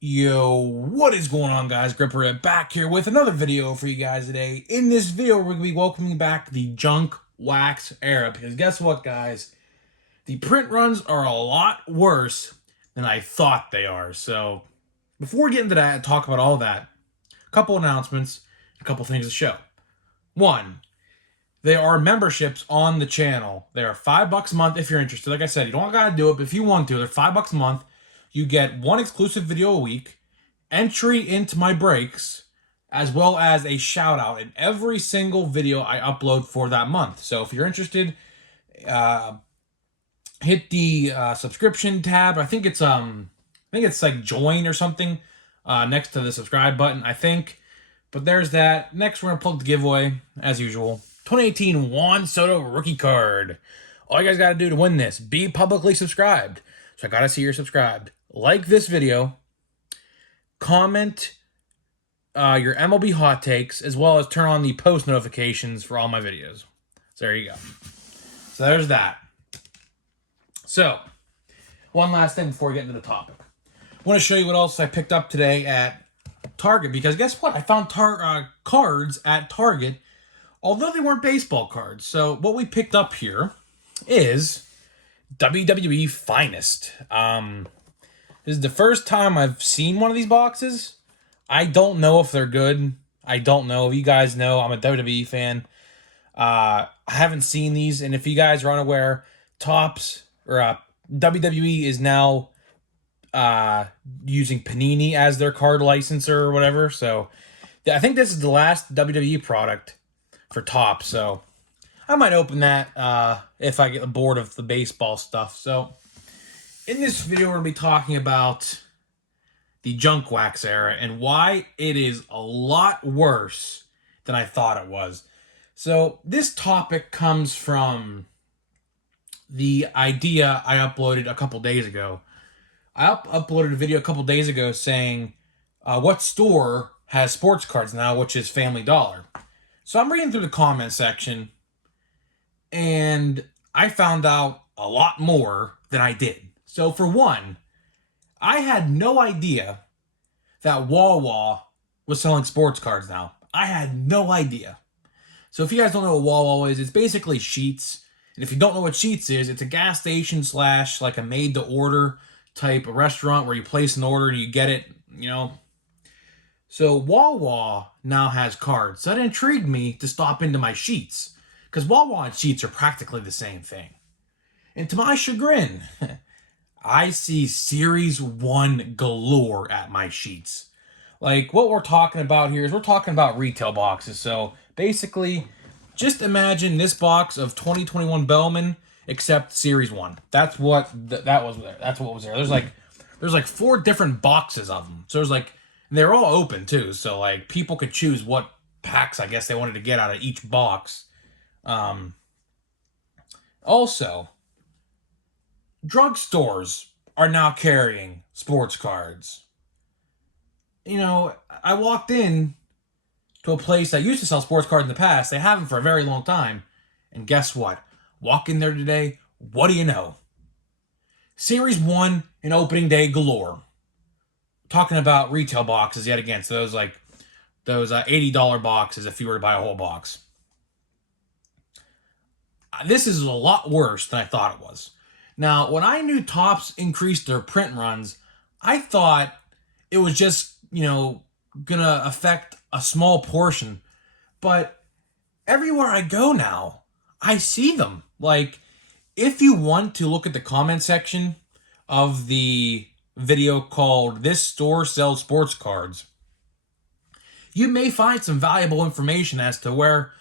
Yo, what is going on, guys? Gripper back here with another video for you guys today. In this video, we're going to be welcoming back the junk wax era, because guess what, guys? The print runs are a lot worse than I thought they are. So, before we get into that and talk about all that, a couple announcements, a couple things to show. One, there are memberships on the channel. They are $5 a month if you're interested. Like I said, you don't gotta do it, but if you want to, they're $5 a month. You get one exclusive video a week, entry into my breaks, as well as a shout out in every single video I upload for that month. So if you're interested, hit the subscription tab. I think it's like join or something next to the subscribe button, I think. But there's that. Next, we're gonna plug the giveaway as usual. 2018 Juan Soto rookie card. All you guys gotta do to win this: be publicly subscribed. So I gotta see you're subscribed. Like this video. Comment your MLB hot takes, as well as turn on the post notifications for all my videos. So there you go. So there's that. So, one last thing before we get into the topic. I want to show you what else I picked up today at Target, because guess what? I found cards at Target, although they weren't baseball cards. So what we picked up here is WWE Finest. This is the first time I've seen one of these boxes. I don't know if they're good. I don't know. If you guys know, I'm a WWE fan. I haven't seen these, and if you guys are unaware, Topps or WWE is now using Panini as their card licensor or whatever. So I think this is the last WWE product for Topps. So I might open that if I get bored of the baseball stuff. So in this video, we're going to be talking about the junk wax era and why it is a lot worse than I thought it was. So this topic comes from the idea I uploaded a couple days ago. I uploaded a video a couple days ago saying what store has sports cards now, which is Family Dollar. So I'm reading through the comment section, and I found out a lot more than I did. So for one, I had no idea that Wawa was selling sports cards now. I had no idea. So if you guys don't know what Wawa is, it's basically Sheetz. And if you don't know what Sheetz is, it's a gas station / like a made-to-order type of restaurant where you place an order and you get it, you know. So Wawa now has cards. So that intrigued me to stop into my Sheetz, because Wawa and Sheetz are practically the same thing. And to my chagrin, I see Series 1 galore at my Sheetz. Like, what we're talking about here is we're talking about retail boxes. So basically, just imagine this box of 2021 Bellman, except Series 1. That's what that was there. That's what was there. There's like 4 different boxes of them. So there's like, they're all open too. So like people could choose what packs I guess they wanted to get out of each box. Also, drugstores are now carrying sports cards. You know, I walked in to a place that used to sell sports cards in the past. They haven't for a very long time. And guess what? Walk in there today, what do you know? Series 1 and opening day galore. Talking about retail boxes yet again. So those $80 boxes if you were to buy a whole box. This is a lot worse than I thought it was. Now, when I knew Topps increased their print runs, I thought it was just, gonna affect a small portion. But everywhere I go now, I see them. Like, if you want to look at the comment section of the video called "This Store Sells Sports Cards," you may find some valuable information as to where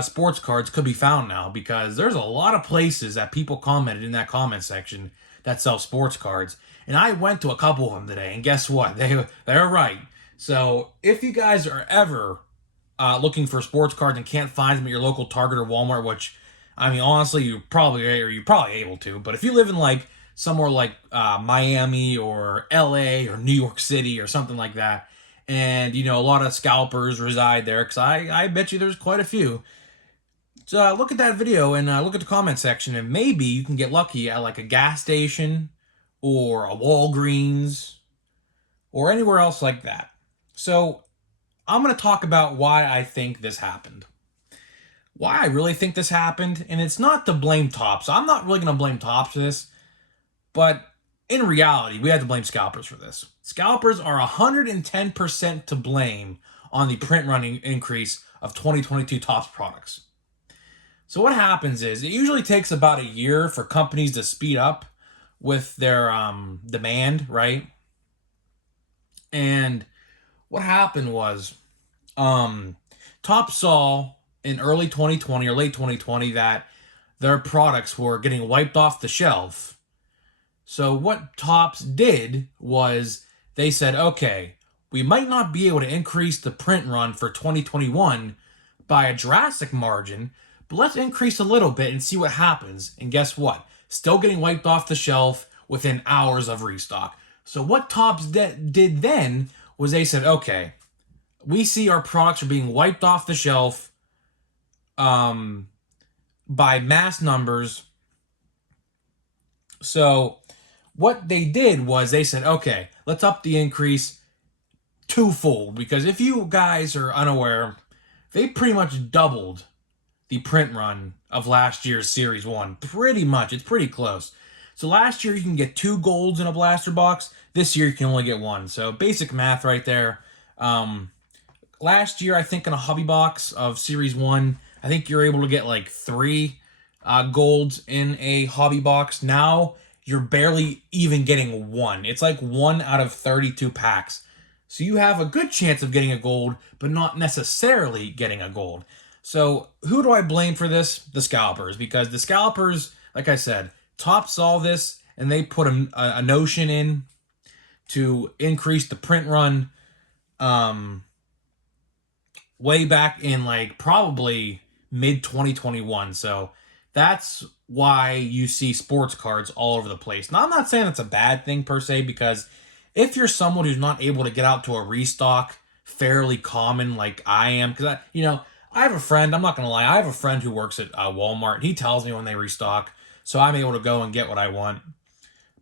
sports cards could be found now, because there's a lot of places that people commented in that comment section that sell sports cards, and I went to a couple of them today, and guess what? They're right. So if you guys are ever looking for sports cards and can't find them at your local Target or Walmart, which I mean honestly you're probably able to, but if you live in like somewhere like Miami or LA or New York City or something like that, and a lot of scalpers reside there, because I bet you there's quite a few. So look at that video and look at the comment section, and maybe you can get lucky at like a gas station or a Walgreens or anywhere else like that. So I'm going to talk about why I think this happened. Why I really think this happened, and it's not to blame Topps. I'm not really going to blame Topps for this, but in reality, we have to blame scalpers for this. Scalpers are 110% to blame on the print running increase of 2022 Topps products. So what happens is it usually takes about a year for companies to speed up with their demand, right? And what happened was Topps saw in early 2020 or late 2020 that their products were getting wiped off the shelf. So what Topps did was they said, okay, we might not be able to increase the print run for 2021 by a drastic margin, but let's increase a little bit and see what happens. And guess what? Still getting wiped off the shelf within hours of restock. So what Topps did then was they said, okay, we see our products are being wiped off the shelf by mass numbers. So what they did was they said, okay, let's up the increase twofold, because if you guys are unaware, they pretty much doubled the print run of last year's Series 1. Pretty much. It's pretty close. So last year you can get 2 golds in a blaster box. This year you can only get 1. So basic math right there. Last year, I think in a hobby box of Series 1, I think you're able to get like 3 golds in a hobby box. Now you're barely even getting 1. It's like 1 out of 32 packs. So you have a good chance of getting a gold, but not necessarily getting a gold. So who do I blame for this? The scalpers. Because the scalpers, like I said, Topps saw this and they put a notion in to increase the print run way back in like probably mid 2021. So that's why you see sports cards all over the place. Now, I'm not saying that's a bad thing per se, because if you're someone who's not able to get out to a restock fairly common like I am, because I have a friend, I'm not going to lie, I have a friend who works at Walmart. He tells me when they restock, so I'm able to go and get what I want.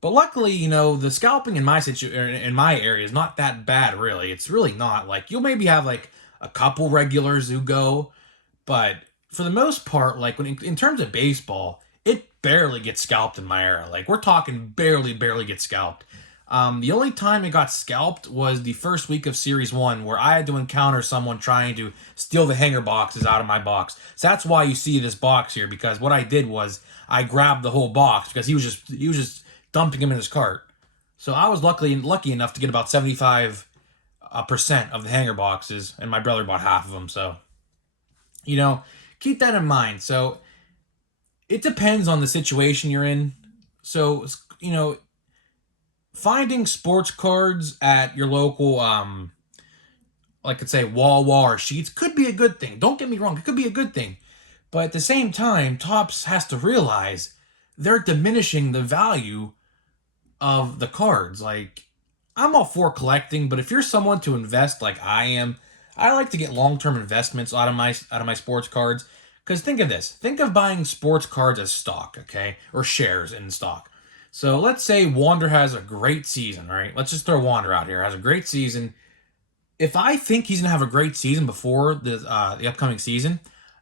But luckily, the scalping in my area is not that bad, really. It's really not. Like, you'll maybe have like a couple regulars who go, but for the most part, like in terms of baseball, it barely gets scalped in my area. Like, we're talking barely gets scalped. The only time it got scalped was the first week of Series 1, where I had to encounter someone trying to steal the hanger boxes out of my box. So that's why you see this box here, because what I did was I grabbed the whole box because he was just dumping them in his cart. So I was lucky enough to get about 75% of the hanger boxes, and my brother bought half of them. So, keep that in mind. So it depends on the situation you're in. So, finding sports cards at your local, like I'd say Wawa or Sheets could be a good thing. Don't get me wrong, it could be a good thing. But at the same time, Topps has to realize they're diminishing the value of the cards. Like, I'm all for collecting, but if you're someone to invest like I am, I like to get long-term investments out of my sports cards. Because think of this. Think of buying sports cards as stock, okay? Or shares in stock. So let's say Wander has a great season, right? Let's just throw Wander out here. Has a great season. If I think he's going to have a great season before the upcoming season,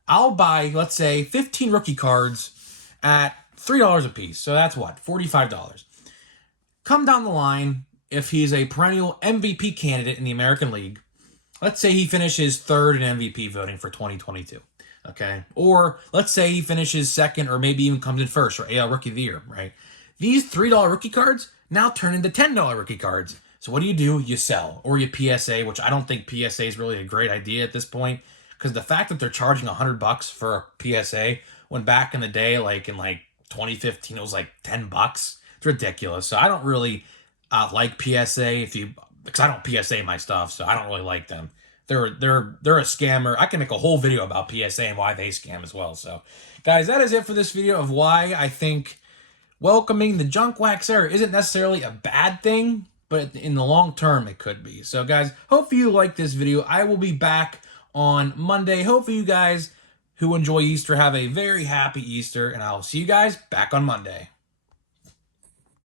I'll buy, let's say, 15 rookie cards at $3 a piece. So that's what? $45. Come down the line, if he's a perennial MVP candidate in the American League, let's say he finishes third in MVP voting for 2022, okay? Or let's say he finishes second or maybe even comes in first for AL Rookie of the Year, right? These $3 rookie cards now turn into $10 rookie cards. So what do? You sell, or you PSA, which I don't think PSA is really a great idea at this point, because the fact that they're charging $100 for a PSA, when back in the day, like in 2015, it was like $10. It's ridiculous. So I don't really like PSA because I don't PSA my stuff, so I don't really like them. They're a scammer. I can make a whole video about PSA and why they scam as well. So, guys, that is it for this video of why I think welcoming the junk wax era isn't necessarily a bad thing, but in the long term, it could be. So, guys, hope you like this video. I will be back on Monday. Hopefully, you guys who enjoy Easter have a very happy Easter, and I'll see you guys back on Monday.